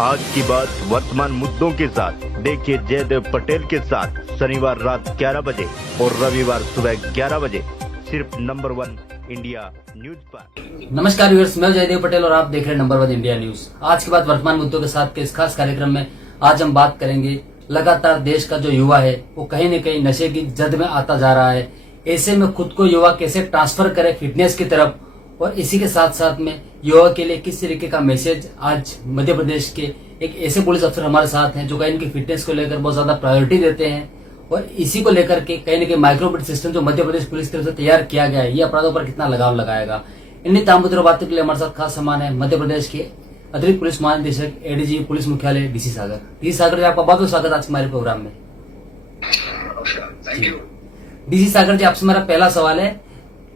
आज की बात वर्तमान मुद्दों के साथ देखिए जयदेव पटेल के साथ शनिवार रात 11 बजे और रविवार सुबह 11 बजे सिर्फ नंबर 1 इंडिया न्यूज पर। नमस्कार व्यूअर्स, मैं जयदेव पटेल और आप देख रहे हैं नंबर 1 इंडिया न्यूज। आज के बाद वर्तमान मुद्दों के साथ के इस खास कार्यक्रम में आज हम बात करेंगे लगातार देश का जो युवा है वो कहीं न कहीं नशे की जद में आता जा रहा है। ऐसे में खुद को युवा कैसे ट्रांसफर करे फिटनेस की तरफ, और इसी के साथ साथ में युवा के लिए किस तरीके का मैसेज आज मध्य प्रदेश के एक ऐसे पुलिस अफसर हमारे साथ हैं जो कहीं इनकी फिटनेस को लेकर बहुत ज्यादा प्रायोरिटी देते हैं, और इसी को लेकर के कहीं न कहीं माइक्रोबिट सिस्टम जो मध्य प्रदेश पुलिस की तरफ से तैयार किया गया है ये अपराधों पर कितना लगाव लगाएगा। इन्हीं तमाम बातों के लिए हमारे साथ खास सामान है मध्य प्रदेश के अतिरिक्त पुलिस महानिदेशक एडीजी पुलिस मुख्यालय डीसी सागर। डीसी सागर जी, आपका बहुत बहुत स्वागत आज हमारे प्रोग्राम में। Thank you. डीसी सागर जी, आपसे मेरा पहला सवाल है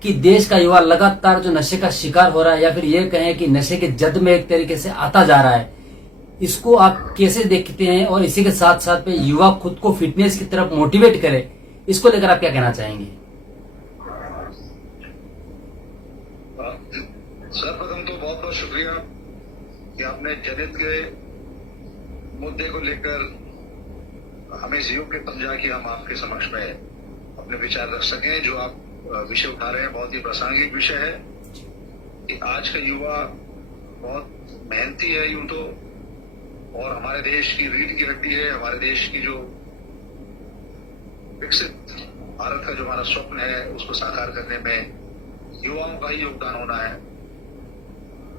कि देश का युवा लगातार जो नशे का शिकार हो रहा है या फिर ये कहें कि नशे के जद में एक तरीके से आता जा रहा है, इसको आप कैसे देखते हैं, और इसी के साथ साथ में युवा खुद को फिटनेस की तरफ मोटिवेट करे, इसको लेकर आप क्या कहना चाहेंगे? सर्वप्रथम तो बहुत बहुत शुक्रिया कि आपने जनहित के मुद्दे को लेकर हमें इस योग के समझा कि हम आपके समक्ष में अपने विचार रख सकें। जो आप विषय उठा रहे हैं बहुत ही प्रासंगिक विषय है कि आज का युवा बहुत मेहनती है यूं तो, और हमारे देश की रीढ़ की हड्डी है। हमारे देश की जो विकसित भारत का जो हमारा स्वप्न है उसको साकार करने में युवाओं का ही योगदान होना है।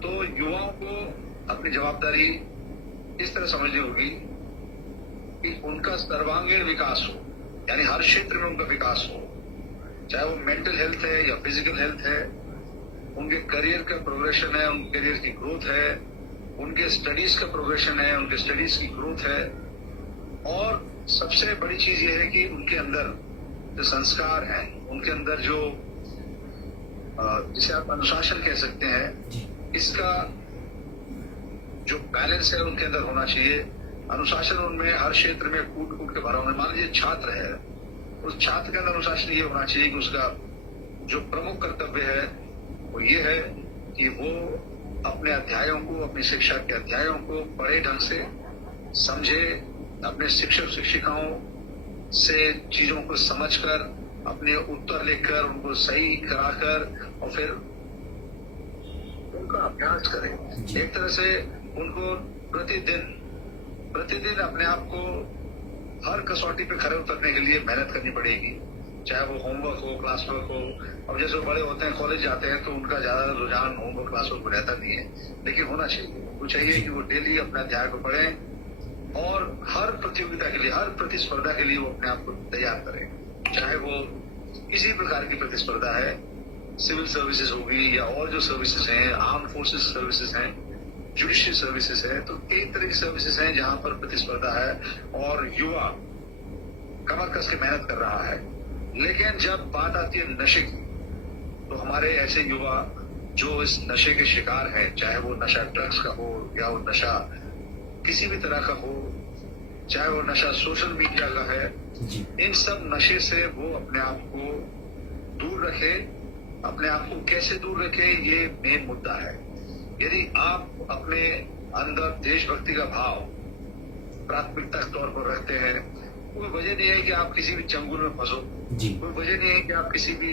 तो युवाओं को अपनी जवाबदारी इस तरह समझनी होगी कि उनका सर्वांगीण विकास हो, यानी हर क्षेत्र में उनका विकास हो, चाहे वो मेंटल हेल्थ है या फिजिकल हेल्थ है, उनके करियर का प्रोग्रेशन है, उनके करियर की ग्रोथ है, उनके स्टडीज का प्रोग्रेशन है, उनके स्टडीज की ग्रोथ है, और सबसे बड़ी चीज ये है कि उनके अंदर जो संस्कार हैं, उनके अंदर जो जिसे आप अनुशासन कह सकते हैं, इसका जो बैलेंस है उनके अंदर होना चाहिए। अनुशासन उनमें हर क्षेत्र में कूट कूट के भरा होना। मान लीजिए छात्र है, उस छात्र के अंदर अनुशासन ये होना चाहिए कि उसका जो प्रमुख कर्तव्य है वो ये है कि वो अपने अध्यायों को, अपनी शिक्षा के अध्यायों को पढ़े ढंग से, समझे, अपने शिक्षक शिक्षिकाओं से चीजों को समझकर अपने उत्तर लिखकर उनको सही कराकर और फिर उनका अभ्यास करें। एक तरह से उनको प्रतिदिन अपने आप को हर कसौटी पे खड़े उतरने के लिए मेहनत करनी पड़ेगी, चाहे वो होमवर्क हो, क्लास वर्क हो। अब जैसे बड़े होते हैं, कॉलेज जाते हैं, तो उनका ज्यादा रुझान होमवर्क क्लास वर्क में रहता नहीं है, लेकिन होना चाहिए। वो चाहिए कि वो डेली अपना अध्याय को पढ़ें और हर प्रतियोगिता के लिए, हर प्रतिस्पर्धा के लिए वो अपने आप को तैयार करें। चाहे वो किसी प्रकार की प्रतिस्पर्धा है, सिविल सर्विसेज होगी या और जो सर्विसेज हैं, आर्म फोर्सेज सर्विसेज हैं, जुडिशियल सर्विसेज है, तो कई तरह की सर्विसेज हैं जहां पर प्रतिस्पर्धा है और युवा कमर कस के मेहनत कर रहा है। लेकिन जब बात आती है नशे की, तो हमारे ऐसे युवा जो इस नशे के शिकार हैं, चाहे वो नशा ड्रग्स का हो या वो नशा किसी भी तरह का हो, चाहे वो नशा सोशल मीडिया का है, इन सब नशे से वो अपने आप को दूर रखे। अपने आप को कैसे दूर रखे, ये मेन मुद्दा है। यदि आप अपने अंदर देशभक्ति का भाव प्राथमिकता के तौर पर रखते हैं, कोई वजह नहीं है कि आप किसी भी चंगुल में फंसो, कोई वजह नहीं है कि आप किसी भी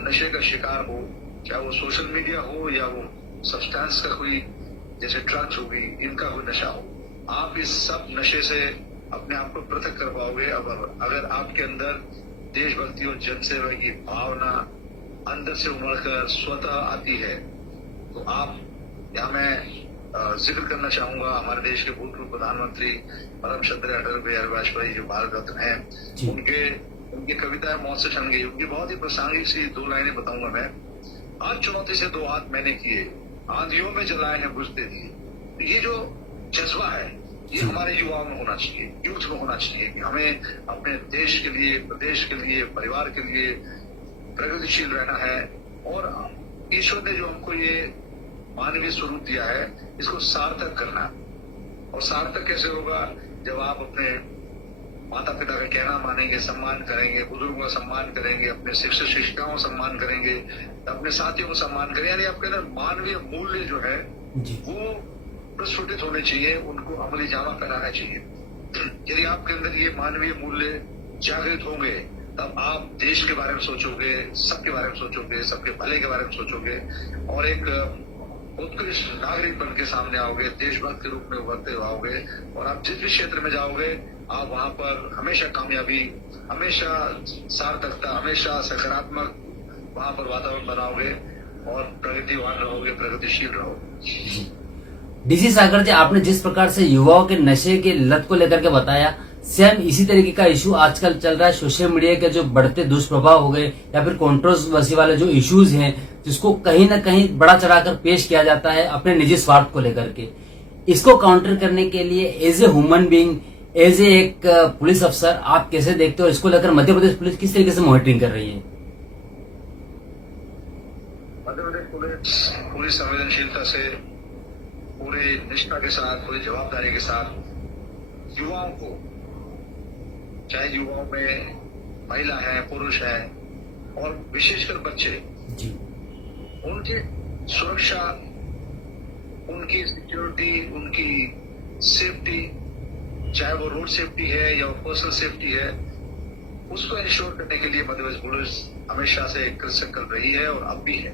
नशे का शिकार हो, चाहे वो सोशल मीडिया हो या वो सब्सटेंस का कोई, जैसे ड्रग्स होगी, इनका कोई नशा हो। आप इस सब नशे से अपने आप को पृथक कर पाओगे अगर आपके अंदर देशभक्ति और जनसेवा की भावना अंदर से उमड़कर स्वतः आती है। तो आप, यहाँ मैं जिक्र करना चाहूंगा हमारे देश के भूतपूर्व प्रधानमंत्री परम श्रद्धेय अटल बिहारी वाजपेयी जो भारत रत्न हैं, उनकी कविता मौत से छन गई। उनकी बहुत ही प्रासंगिक सी 2 लाइनें बताऊंगा मैं। आज चुनौती से 2 हाथ मैंने किए, आंधियों में जलाए हैं बुझते दिए। ये जो जज्बा है ये हमारे युवाओं में होना चाहिए, यूथ में होना चाहिए कि हमें अपने देश के लिए, प्रदेश के लिए, परिवार के लिए प्रगतिशील रहना है, और ईश्वर ने जो हमको ये मानवीय स्वरूप दिया है इसको सार्थक करना। और सार्थक कैसे होगा? जब आप अपने माता पिता का कहना मानेंगे, सम्मान करेंगे, बुजुर्गों का सम्मान करेंगे, अपने शिक्षक शिक्षिकाओं का सम्मान करेंगे, अपने साथियों को सम्मान करें, यानी आपके अंदर मानवीय मूल्य जो है वो प्रस्फुटित होने चाहिए, उनको अमली जामा पहनाना चाहिए। यदि आपके अंदर ये मानवीय मूल्य जागृत होंगे, तब आप देश के बारे में सोचोगे, सबके बारे में सोचोगे, सबके भले के बारे में सोचोगे और एक उत्कृष्ट नागरिक बन के सामने आओगे, देशभक्त के रूप में उभरते आओगे और आप जिस भी क्षेत्र में जाओगे, आप वहां पर हमेशा कामयाबी, हमेशा सार्थकता, हमेशा सकारात्मक वहां पर वातावरण बनाओगे और प्रगतिवान रहोगे, प्रगतिशील रहोगे। डीसी सागर जी, आपने जिस प्रकार से युवाओं के नशे की लत को लेकर के बताया, सेम इसी तरीके का इशू आजकल चल रहा है। सोशल मीडिया के जो बढ़ते दुष्प्रभाव हो गए या फिर कंट्रोवर्सी वाले जो इश्यूज हैं, जिसको कहीं ना कहीं बड़ा चढ़ाकर पेश किया जाता है अपने निजी स्वार्थ को लेकर के, इसको काउंटर करने के लिए as a human being, as a एक पुलिस अफसर, आप कैसे देखते हो? इसको लेकर मध्य प्रदेश पुलिस किस तरीके से मॉनिटरिंग कर रही है? मध्य प्रदेश पुलिस पूरी संवेदनशीलता से, पूरे निष्ठा के साथ, पूरी जवाबदारी के साथ युवाओं को, चाहे युवाओं में महिला है, पुरुष है और विशेषकर बच्चे जी, उनकी सुरक्षा, उनकी सिक्योरिटी, उनकी सेफ्टी, चाहे वो रोड सेफ्टी है या पर्सनल सेफ्टी है, उसको इंश्योर करने के लिए मध्य प्रदेश पुलिस हमेशा से कृतसंकल्प कर रही है और अब भी है।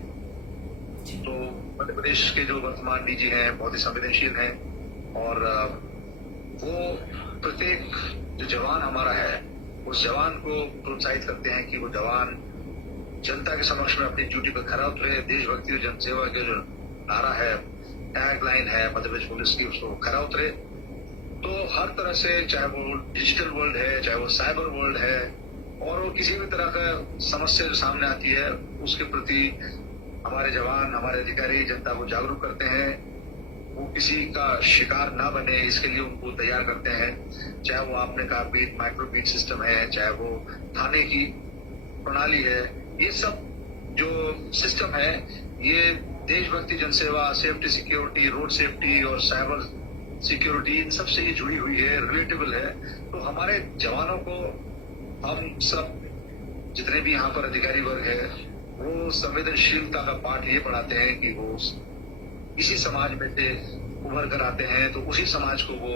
तो मध्य प्रदेश के जो वर्तमान डीजी हैं बहुत ही संवेदनशील हैं और वो प्रत्येक जो जवान हमारा है, उस जवान को प्रोत्साहित करते हैं कि वो जवान जनता के समक्ष में अपनी ड्यूटी पर खरा उतरे, देशभक्ति और जनसेवा के जो नारा है, टैग लाइन है मध्य प्रदेश पुलिस की, उसको खरा उतरे। तो हर तरह से, चाहे वो डिजिटल वर्ल्ड है, चाहे वो साइबर वर्ल्ड है और वो किसी भी तरह का समस्या जो सामने आती है, उसके प्रति हमारे जवान, हमारे अधिकारी जनता को जागरूक करते हैं, वो किसी का शिकार ना बने इसके लिए उनको तैयार करते हैं। चाहे वो आपने कहा बीट, माइक्रो बीट सिस्टम है, चाहे वो थाने की प्रणाली है, ये सब जो सिस्टम है, ये देशभक्ति, जनसेवा, सेफ्टी, सिक्योरिटी, रोड सेफ्टी और साइबर सिक्योरिटी, इन सब से ये जुड़ी हुई है, रिलेटेबल है। तो हमारे जवानों को, हम सब जितने भी यहाँ पर अधिकारी वर्ग है, वो संवेदनशीलता का पाठ ये पढ़ाते हैं कि वो इसी समाज में से उभर कर आते हैं, तो उसी समाज को वो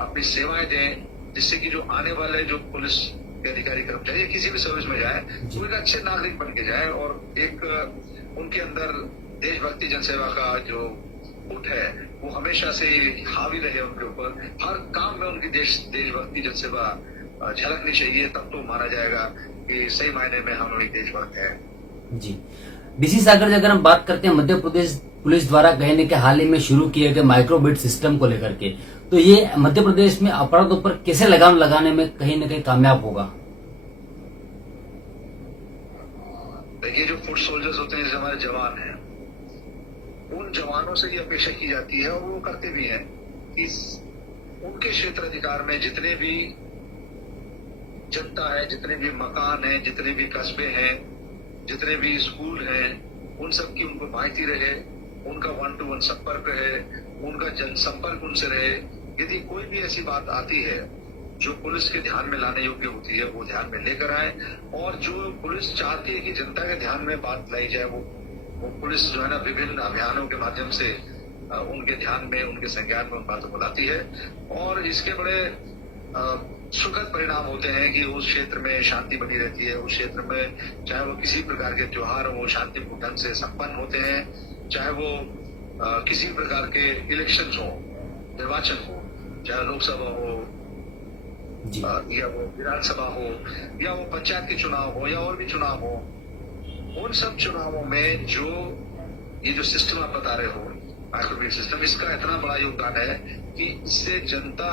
अपनी सेवाएं दें, जिससे कि जो आने वाले जो पुलिस के अधिकारी, कर्मचारी किसी भी सर्विस में जाए, वो एक अच्छे नागरिक बन के जाए और एक उनके अंदर देशभक्ति, जनसेवा का जो उठ है वो हमेशा से हावी रहे उनके ऊपर। हर काम में उनकी देशभक्ति, जनसेवा झलकनी चाहिए, तब तो माना जाएगा कि सही मायने में हम एक देशभक्त हैं। जी, डीसी सागर जी, अगर हम बात करते हैं मध्य प्रदेश पुलिस द्वारा कहने के हाल ही में शुरू किए गए माइक्रोबिट सिस्टम को लेकर के, तो ये मध्य प्रदेश में अपराधों पर कैसे लगाम लगाने में कहीं न कहीं कामयाब होगा? ये जो फुट सोल्जर्स होते हैं, जैसे हमारे जवान हैं, उन जवानों से ये अपेक्षा की जाती है और वो करते भी हैं कि उनके क्षेत्र अधिकार में जितने भी जनता है, जितने भी मकान हैं, जितने भी कस्बे हैं, जितने भी स्कूल हैं, उन सब की उनको माहिती रहे, उनका 1-to-1 संपर्क रहे, उनका जनसंपर्क उनसे रहे। यदि कोई भी ऐसी बात आती है जो पुलिस के ध्यान में लाने योग्य होती है, वो ध्यान में लेकर आए और जो पुलिस चाहती है कि जनता के ध्यान में बात लाई जाए, वो पुलिस जो है ना, विभिन्न अभियानों के माध्यम से उनके ध्यान में, उनके संज्ञान में उन बातों को लाती है और इसके बड़े सुखद परिणाम होते हैं कि उस क्षेत्र में शांति बनी रहती है। उस क्षेत्र में चाहे वो किसी प्रकार के त्योहार हो, शांतिपूर्ण ढंग से संपन्न होते हैं, चाहे वो किसी प्रकार के इलेक्शंस हो, निर्वाचन हो, चाहे लोकसभा हो या वो विधानसभा हो या वो पंचायत के चुनाव हो या और भी चुनाव हो, उन सब चुनावों में जो ये जो सिस्टम आप बता रहे हो, माइक्रोबिट सिस्टम, इसका इतना बड़ा योगदान है कि इससे जनता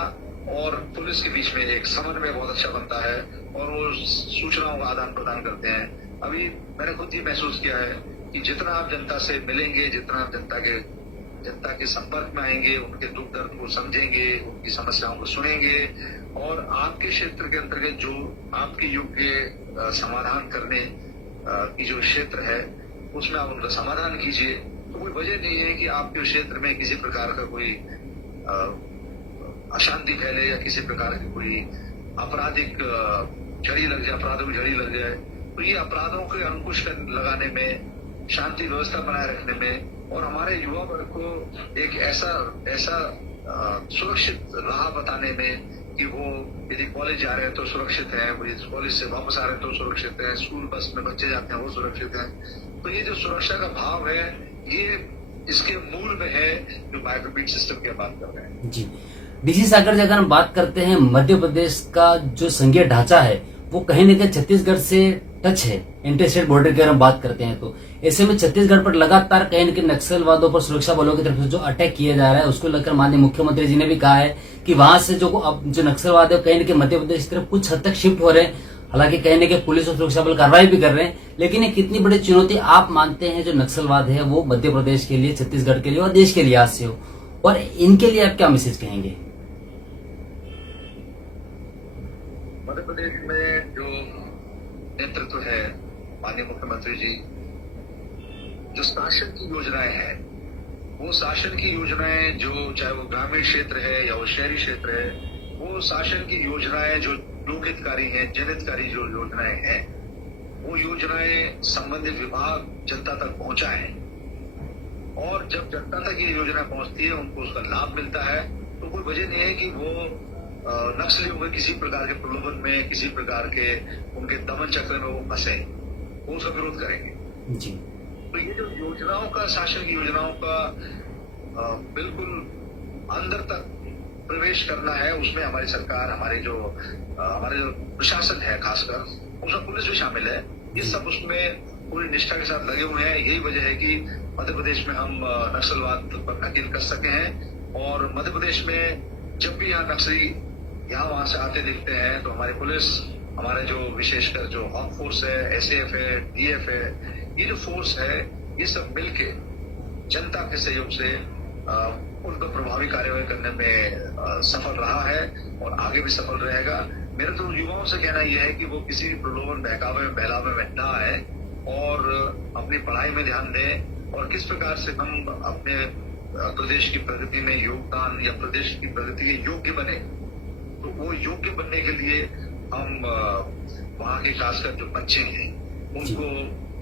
और पुलिस के बीच में एक समन्वय बहुत अच्छा बनता है और वो सूचनाओं का आदान प्रदान करते हैं। अभी मैंने खुद ही महसूस किया है कि जितना आप जनता से मिलेंगे, जितना आप जनता के संपर्क में आएंगे, उनके दुख दर्द को समझेंगे, उनकी समस्याओं को सुनेंगे और आपके क्षेत्र के अंतर्गत जो आपके योग्य समाधान करने की जो क्षेत्र है, उसमें आप उनका समाधान कीजिए। तो कोई वजह नहीं है कि आपके क्षेत्र में किसी प्रकार का कोई अशांति फैले या किसी प्रकार की कोई आपराधिक झड़ी लग जाए, अपराधों की झड़ी लग जाए। तो ये अपराधों के अंकुश लगाने में, शांति व्यवस्था बनाए रखने में और हमारे युवा वर्ग को एक ऐसा सुरक्षित राह बताने में कि वो यदि कॉलेज जा रहे हैं तो सुरक्षित है, वो यदि कॉलेज से वापस आ रहे हैं तो सुरक्षित है, स्कूल बस में बच्चे जाते हैं वो सुरक्षित है। तो ये जो सुरक्षा का भाव है ये इसके मूल में है जो बायोमेट्रिक सिस्टम की बात कर रहे हैं। जी, डीसी सागर जी, अगर हम बात करते हैं मध्य प्रदेश का जो संघीय ढांचा है वो कहीं न कहीं छत्तीसगढ़ से टच है, इंटर स्टेट बॉर्डर की अगर हम बात करते हैं तो ऐसे में छत्तीसगढ़ पर लगातार कहीं न कहीं नक्सलवादों पर सुरक्षा बलों की तरफ से जो अटैक किया जा रहा है उसको लेकर माननीय मुख्यमंत्री जी ने भी कहा है कि वहां से जो नक्सलवाद है कहीं न कहीं मध्य प्रदेश की तरफ कुछ हद तक शिफ्ट हो रहे हैं। हालांकि कहीं न कहीं पुलिस और सुरक्षा बल कार्रवाई भी कर रहे हैं, लेकिन ये कितनी बड़ी चुनौती आप मानते हैं जो नक्सलवाद है वो मध्य प्रदेश के लिए, छत्तीसगढ़ के लिए और देश के लिहाज से हो, और इनके लिए आप क्या मैसेज कहेंगे? मध्य प्रदेश में जो नेतृत्व है माननीय मुख्यमंत्री जी, जो शासन की योजनाएं हैं वो शासन की योजनाएं जो चाहे वो ग्रामीण क्षेत्र है या वो शहरी क्षेत्र है, वो शासन की योजनाएं जो लोकहितकारी हैं, जनहितकारी जो योजनाएं हैं, वो योजनाएं संबंधित विभाग जनता तक पहुंचाएं और जब जनता तक ये योजना पहुंचती है उनको उसका लाभ मिलता है तो कोई वजह नहीं है कि वो नक्सलियों में किसी प्रकार के प्रलोभन में, किसी प्रकार के उनके दमन चक्र में वो फंसे, वो उसका विरोध करेंगे जी। तो ये जो योजनाओं का, शासन की योजनाओं का बिल्कुल अंदर तक प्रवेश करना है, उसमें हमारी सरकार, हमारे जो प्रशासन है खासकर, उसमें पुलिस भी शामिल है, ये सब उसमें पूरी निष्ठा के साथ लगे हुए हैं। यही वजह है कि मध्य प्रदेश में हम नक्सलवाद पर नकेल कर सके हैं और मध्य प्रदेश में जब भी यहाँ नक्सली यहाँ वहां से आते दिखते हैं तो हमारी पुलिस, हमारे जो विशेषकर जो हॉक फोर्स है, एसएएफ है, डीएफ है, ये जो फोर्स है ये सब मिलके जनता के सहयोग से उन पर प्रभावी कार्यवाही करने में सफल रहा है और आगे भी सफल रहेगा। मेरा तो युवाओं से कहना यह है कि वो किसी भी प्रलोभन, बहकावे में, बहलावे में न आए और अपनी पढ़ाई में ध्यान दें और किस प्रकार से हम अपने प्रदेश की प्रगति में योगदान या प्रदेश की प्रगति के योग्य बने, तो वो योग्य बनने के लिए हम वहाँ के खासकर जो बच्चे हैं उनको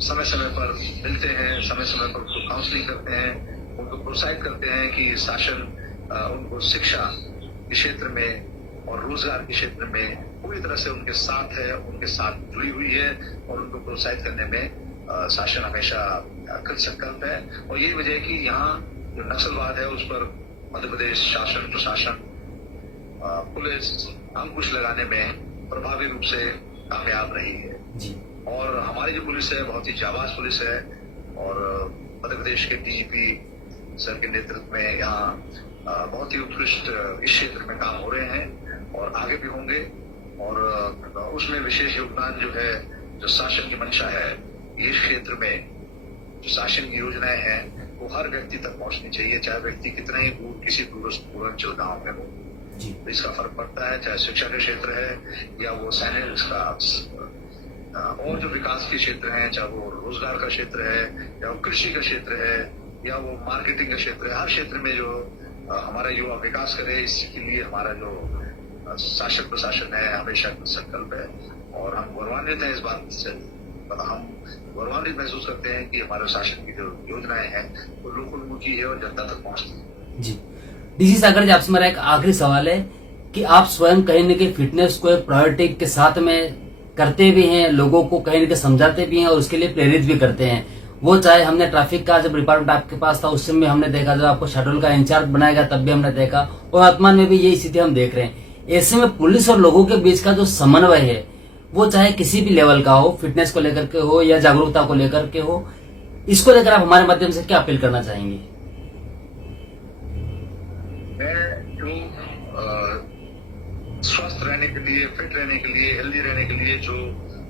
समय समय पर मिलते हैं, समय समय पर उनको काउंसलिंग करते हैं, उनको प्रोत्साहित करते हैं कि शासन उनको शिक्षा के क्षेत्र में और रोजगार के क्षेत्र में पूरी तरह से उनके साथ है, उनके साथ जुड़ी हुई है और उनको प्रोत्साहित करने में शासन हमेशा कृत संकल्प है। और यही वजह है कि यहाँ जो नक्सलवाद है उस पर मध्य प्रदेश शासन, प्रशासन, पुलिस अंकुश लगाने में प्रभावी रूप से कामयाब रही है जी। और हमारी जो पुलिस है बहुत ही जाबाज पुलिस है और मध्य प्रदेश के डीजीपी सर के नेतृत्व में यहाँ बहुत ही उत्कृष्ट इस क्षेत्र में काम हो रहे हैं और आगे भी होंगे और उसमें विशेष योगदान जो है, जो शासन की मंशा है, इस क्षेत्र में जो शासन की योजनाएं हैं वो हर व्यक्ति तक पहुंचनी चाहिए, चाहे व्यक्ति कितना ही दूर किसी पूर्वांचल गाँव में हो, तो इसका फर्क पड़ता है। चाहे शिक्षा के क्षेत्र है या वो सैनिक का और जो विकास के क्षेत्र हैं, चाहे वो रोजगार का क्षेत्र है या वो कृषि का क्षेत्र है या वो मार्केटिंग का क्षेत्र है, हर क्षेत्र में जो हमारा युवा विकास करे, इसके लिए हमारा जो शासन प्रशासन है हमेशा संकल्प है और हम गौरवान्वित हैं इस बात से। हम गौरवान्वित महसूस करते हैं कि हमारे शासन की जो योजनाएं हैं वो लोकोन्मुखी है और जनता तक पहुंचती है। जी, डीसी सागर जी, आपसे मेरा एक आखिरी सवाल है कि आप स्वयं कहीं न कहीं फिटनेस को एक प्रायोरिटी के साथ में करते भी हैं, लोगों को कहीं न कहीं समझाते भी हैं और उसके लिए प्रेरित भी करते हैं। वो चाहे हमने ट्रैफिक का जब डिपार्टमेंट आपके पास था उस समय हमने देखा, जब आपको शेड्यूल का इंचार्ज बनाया गया तब भी हमने देखा और वर्तमान में भी यही स्थिति हम देख रहे हैं। ऐसे में पुलिस और लोगों के बीच का जो समन्वय है वो चाहे किसी भी लेवल का हो, फिटनेस को लेकर के हो या जागरूकता को लेकर के हो, इसको लेकर आप हमारे माध्यम से क्या अपील करना चाहेंगे? मैं जो स्वस्थ रहने के लिए, फिट रहने के लिए, हेल्दी रहने के लिए जो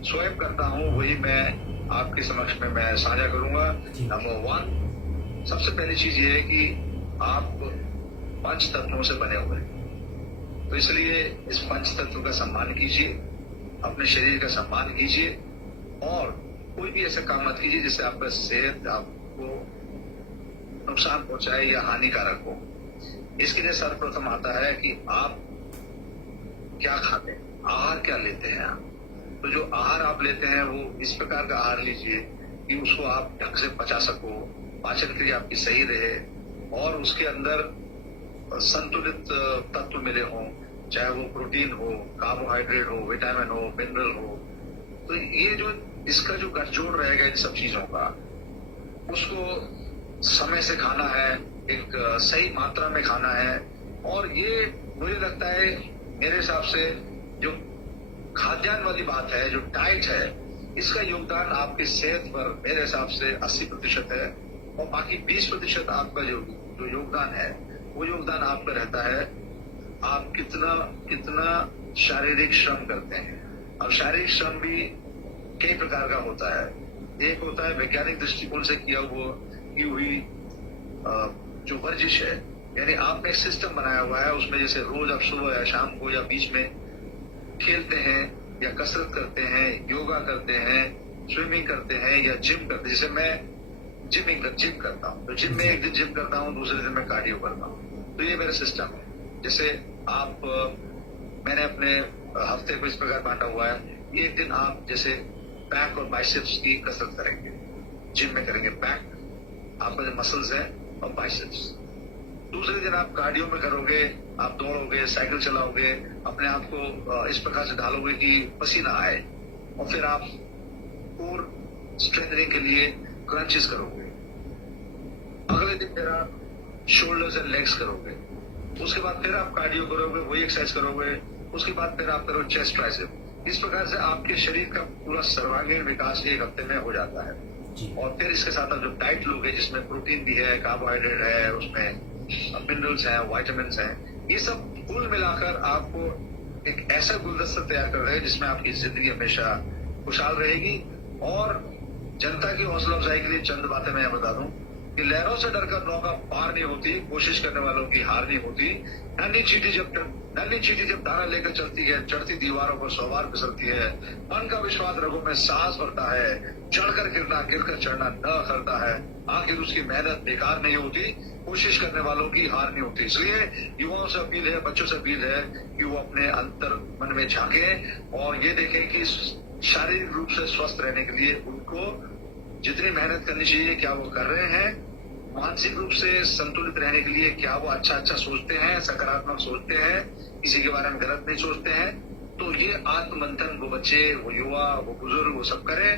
स्वयं करता हूँ वही मैं आपके समक्ष में मैं साझा करूंगा। नंबर 1, सबसे पहली चीज ये है कि आप 5 तत्वों से बने हुए हैं, तो इसलिए इस 5 तत्व का सम्मान कीजिए, अपने शरीर का सम्मान कीजिए और कोई भी ऐसा काम मत कीजिए जिससे आपका सेहत आपको नुकसान पहुंचाए या हानिकारक हो। इसके लिए सर्वप्रथम आता है कि आप क्या खाते हैं, आहार क्या लेते हैं आप। तो जो आहार आप लेते हैं वो इस प्रकार का आहार लीजिए कि उसको आप ढंग से पचा सको, पाचन क्रिया आपकी सही रहे और उसके अंदर संतुलित तत्व मिले हों, चाहे वो प्रोटीन हो, कार्बोहाइड्रेट हो, विटामिन हो, मिनरल हो। तो ये जो इसका जो गठजोड़ रहेगा इन सब चीजों का, उसको समय से खाना है, एक सही मात्रा में खाना है। और ये मुझे लगता है, मेरे हिसाब से जो खाद्यान्न वाली बात है, जो डाइट है, इसका योगदान आपकी सेहत पर मेरे हिसाब से 80% है और बाकी 20% आपका जो योगदान है, वो योगदान आप पे रहता है आप कितना शारीरिक श्रम करते हैं। अब शारीरिक श्रम भी कई प्रकार का होता है। एक होता है वैज्ञानिक दृष्टिकोण से की हुई जो वर्जिश है, यानी आपने एक सिस्टम बनाया हुआ है, उसमें जैसे रोज आप सुबह या शाम को या बीच में खेलते हैं या कसरत करते हैं, योगा करते हैं, स्विमिंग करते हैं या जिम करते हैं। जैसे मैं जिम करता हूँ, तो जिम में एक दिन जिम करता हूँ, दूसरे दिन मैं कार्डियो करता हूँ। तो ये मेरा सिस्टम है। जैसे मैंने अपने हफ्ते को इस प्रकार बांटा हुआ है। एक दिन आप जैसे बैक और बाइसेप्स की कसरत करेंगे, जिम में करेंगे बैक, आपका जो मसल्स है, और बाइसेप्स। दूसरे दिन आप कार्डियो में करोगे, आप दौड़ोगे, साइकिल चलाओगे, अपने आप को इस प्रकार से डालोगे कि पसीना आए, और फिर आप कोर स्ट्रेंथनिंग के लिए क्रंचेस करोगे। अगले दिन फिर आप शोल्डर्स एंड लेग्स करोगे। उसके बाद फिर आप कार्डियो करोगे, वही एक्सरसाइज करोगे। उसके बाद फिर आप करो चेस्ट ट्राइसेप। इस प्रकार से आपके शरीर का पूरा सर्वांगीण विकास एक हफ्ते में हो जाता है। और फिर इसके साथ आप जो डाइट लोगे, जिसमें प्रोटीन भी है, कार्बोहाइड्रेट है, उसमें मिनरल्स हैं, वाइटामिन्स हैं, ये सब कुल मिलाकर आपको एक ऐसा गुलदस्ता तैयार कर रहे हैं जिसमें आपकी जिंदगी हमेशा खुशहाल रहेगी। और जनता की हौसला अफजाई के लिए चंद बातें मैं बता दूं कि लहरों से डरकर नौका पार नहीं होती, कोशिश करने वालों की हार नहीं होती। नन्ही चींटी जब दाना लेकर चलती है, चढ़ती दीवारों पर 100 बार फिसलती है। मन का विश्वास रगों में सांस भरता है, चढ़कर गिरना, गिरकर चढ़ना न करता है। आखिर उसकी मेहनत बेकार नहीं होती, कोशिश करने वालों की हार नहीं होती। इसलिए युवाओं से अपील है, बच्चों से अपील है कि वो अपने अंतर मन में झांकें और ये देखें कि शारीरिक रूप से स्वस्थ रहने के लिए उनको जितनी मेहनत करनी चाहिए, क्या वो कर रहे हैं। मानसिक रूप से संतुलित रहने के लिए क्या वो अच्छा सोचते हैं, सकारात्मक सोचते हैं, किसी के बारे में गलत नहीं सोचते हैं। तो ये आत्ममंथन वो बच्चे, वो युवा, वो बुजुर्ग, वो सब करें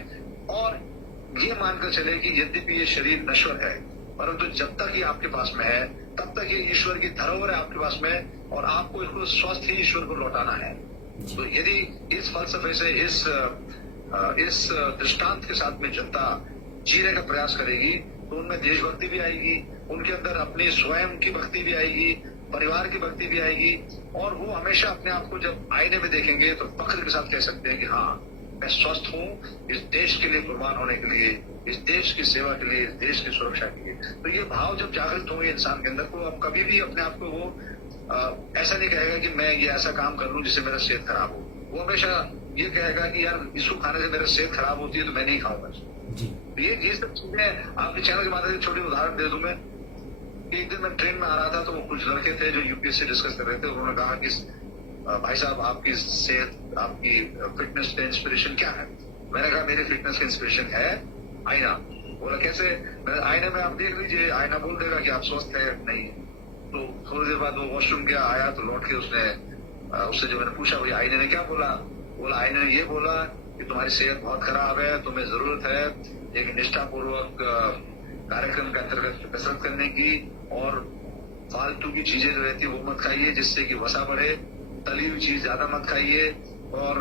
और ये मानकर चले कि यद्यपि ये शरीर नश्वर है, परंतु जब तक ये आपके पास में है, तब तक ये ईश्वर की धरोहर है आपके पास में, और आपको इसको स्वस्थ ही ईश्वर को लौटाना है। तो यदि इस फलसफे से, इस दृष्टांत के साथ में जनता जीने का प्रयास करेगी, तो उनमें देशभक्ति भी आएगी, उनके अंदर अपनी स्वयं की भक्ति भी आएगी, परिवार की भक्ति भी आएगी, और वो हमेशा अपने आप को जब आईने में देखेंगे तो फख्र के साथ कह सकते हैं कि हाँ, मैं स्वस्थ हूँ इस देश के लिए कुर्बान होने के लिए, इस देश की सेवा के लिए, इस देश की सुरक्षा के लिए। तो ये भाव जब जागृत होंगे इंसान के अंदर, तो अब कभी भी अपने आप को वो ऐसा नहीं कहेगा कि मैं ये ऐसा काम कर लूं जिससे मेरा सेहत खराब हो। वो हमेशा ये कहेगा कि यार इसको खाने से मेरा सेहत खराब होती है तो मैं नहीं खाऊंगा। ये सब चीजें आपके चैनल के माध्यम से छोटी उदाहरण दे दूं मैं। एक दिन मैं ट्रेन में आ रहा था, तो कुछ लड़के थे जो यूपीएससी डिस्कस कर रहे थे। उन्होंने कहा कि भाई साहब, आपकी सेहत, आपकी फिटनेस का इंस्पिरेशन क्या है? मैंने कहा मेरी फिटनेस का इंस्पिरेशन है आईना। बोला कैसे? आईने में आप देख लीजिए, आईना बोल देगा कि आप स्वस्थ है नहीं। तो थोड़ी देर बाद वो वॉशरूम गया, आया तो लौट के उससे जो मैंने पूछा, भाई आईने ने क्या बोला? बोला आईने ने ये बोला कि तुम्हारी सेहत बहुत खराब है, तुम्हें जरूरत है एक निष्ठापूर्वक कार्यक्रम के अंतर्गत कसरत करने की, और फालतू की चीजें जो रहती है वो मत खाइए जिससे कि वसा बढ़े, तली हुई चीज ज्यादा मत खाइए, और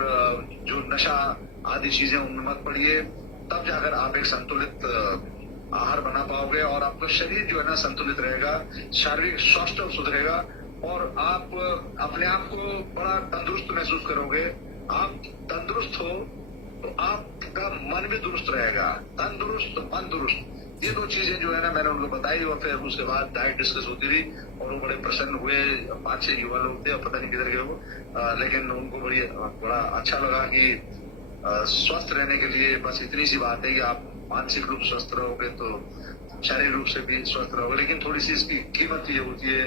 जो नशा आदि चीजें उनमें मत पड़िए। तब जाकर आप एक संतुलित आहार बना पाओगे और आपका शरीर जो है ना संतुलित रहेगा, शारीरिक स्वास्थ्य सुधरेगा, और आप अपने आप को बड़ा तंदुरुस्त महसूस करोगे। आप तंदुरुस्त हो तो आपका मन भी दुरुस्त रहेगा। तंदुरुस्त, मन दुरुस्त, ये दो चीजें जो है ना मैंने उनको बताई, और फिर उसके बाद डाइट डिस्कस होती रही और वो बड़े प्रसन्न हुए। 5-6 युवा लोग थे, और पता नहीं किधर गए वो, लेकिन उनको बड़ा अच्छा लगा कि स्वस्थ रहने के लिए बस इतनी सी बात है कि आप मानसिक रूप से स्वस्थ रहोगे तो शारीरिक रूप से भी स्वस्थ रहोगे। लेकिन थोड़ी सी इसकी कीमत ये होती है,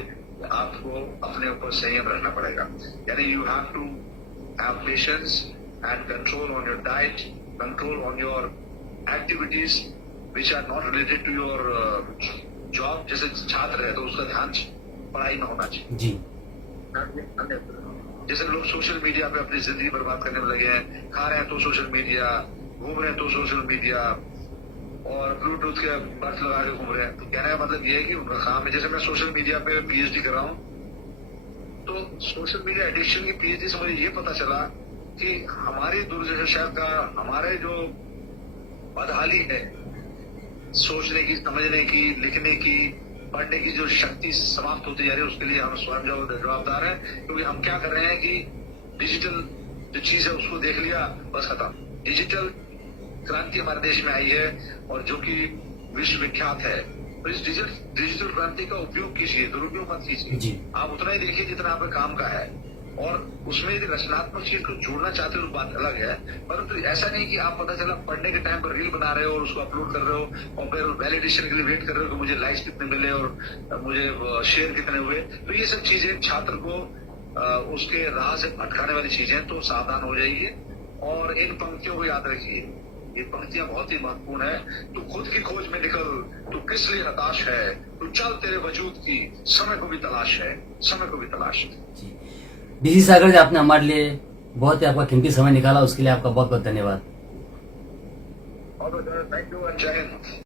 आपको अपने ऊपर संयम रखना पड़ेगा। यानी you have to have patience and control on your diet, control on your activities, which are not related to your job. जैसे छात्र है तो उसका ध्यान पढ़ाई में होना चाहिए जी। जैसे लोग सोशल मीडिया पे अपनी जिंदगी बर्बाद करने में लगे हैं, खा रहे हैं तो सोशल मीडिया, घूम रहे हैं तो सोशल मीडिया, और ब्लूटूथ के बर्थ लगा के घूम रहे हैं। तो कहने का मतलब ये है कि उनका काम है। जैसे मैं सोशल मीडिया पे पीएचडी कर रहा हूँ, तो सोशल मीडिया एडिक्शन की पीएचडी से मुझे ये पता चला कि हमारी दूरदर्शा का, हमारे जो बदहाली है सोचने की, समझने की, लिखने की, पढ़ने की जो शक्ति समाप्त होती जा रही है, उसके लिए हम स्वयं जवाबदार हैं। क्योंकि हम क्या कर रहे हैं कि डिजिटल जो चीज है उसको देख लिया, बस खत्म। डिजिटल क्रांति हमारे देश में आई है और जो कि विश्व विख्यात है। तो इस डिजिटल क्रांति का उपयोग कीजिए, दुरुपयोग मत कीजिए। आप उतना ही देखिए जितना आपके काम का है, और उसमें यदि रचनात्मक चीज को जोड़ना चाहते हो तो बात अलग है। परंतु ऐसा नहीं कि आप पता चला पढ़ने के टाइम पर रील बना रहे हो और उसको अपलोड कर रहे हो और फिर वैलिडेशन के लिए वेट कर रहे हो कि मुझे लाइक्स कितने मिले और मुझे शेयर कितने हुए। तो ये सब चीजें छात्र को उसके राह से भटकाने वाली चीजें, तो सावधान हो जाइए। और इन पंक्तियों को याद रखिए, ये पंक्तियां बहुत ही महत्वपूर्ण है। तू खुद की खोज में निकल, तू किस लिए हताश है, तू चल तेरे वजूद की, समय को भी तलाश है, समय को भी तलाश है। डीसी सागर जी, आपने हमारे लिए बहुत ही आपका कीमती समय निकाला, उसके लिए आपका बहुत बहुत धन्यवाद। थैंक यू, जय हिंद।